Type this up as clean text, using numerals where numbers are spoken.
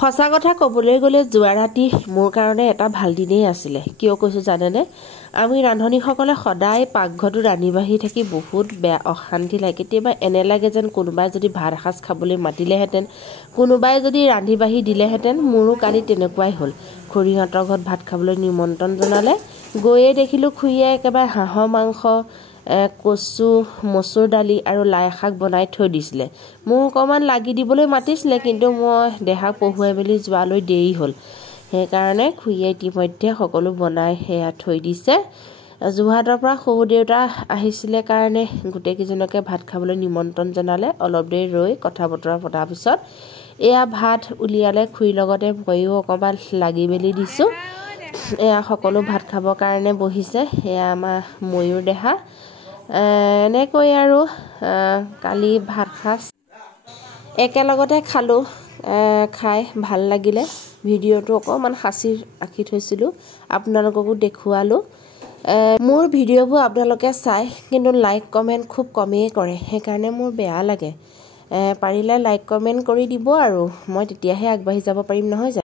সঁচা কথা ক'বলৈ গ'লে যোৱা ৰাতি মোৰ কাৰণে এটা ভাল দিনেই আছিলে। কিয় কৈছোঁ জানেনে? আমি ৰান্ধনীসকলে সদায় পাকঘৰটো ৰান্ধি বাঢ়ি থাকি বহুত বেয়া অশান্তি লাগে। কেতিয়াবা এনে লাগে যেন কোনোবাই যদি ভাত এসাঁজ খাবলৈ মাতিলেহেঁতেন, কোনোবাই যদি ৰান্ধি বাঢ়ি দিলেহেঁতেন। মোৰো কালি তেনেকুৱাই হ'ল। খুৰীহঁতৰ ঘৰত ভাত খাবলৈ নিমন্ত্ৰণ জনালে। গৈয়ে দেখিলোঁ খুৰীয়ে একেবাৰে হাঁহৰ মাংস, কচু, মচুৰ দালি আৰু লাই শাক বনাই থৈ দিছিলে। মোক অকণমান লাগি দিবলৈ মাতিছিলে, কিন্তু মই দেহাক পঢ়ুৱাই মেলি যোৱালৈ দেৰি হ'ল। সেইকাৰণে খুৰীয়ে ইতিমধ্যে সকলো বনাই সেয়া থৈ দিছে। যোৰহাটৰ পৰা শহু দেউতা আহিছিলে কাৰণে গোটেইকেইজনকে ভাত খাবলৈ নিমন্ত্ৰণ জনালে। অলপ দেৰি ৰৈ কথা বতৰা পতাৰ পিছত এয়া ভাত উলিয়ালে। খুৰীৰ লগতে ময়ো অকণমান লাগি মেলি দিছোঁ। এয়া সকলো ভাত খাবৰ কাৰণে বহিছে। এয়া আমাৰ ময়ূৰ দেহা। এনেকৈ আৰু কালি ভাত সাজ একেলগতে খালোঁ। খাই ভাল লাগিলে। ভিডিঅ'টো অকণমান সাঁচি ৰাখি থৈছিলোঁ, আপোনালোককো দেখুৱালোঁ। মোৰ ভিডিঅ'বোৰ আপোনালোকে চাই কিন্তু লাইক কমেণ্ট খুব কমেই কৰে, সেইকাৰণে মোৰ বেয়া লাগে। পাৰিলে লাইক কমেণ্ট কৰি দিব আৰু মই তেতিয়াহে আগবাঢ়ি যাব পাৰিম নহয় জানো।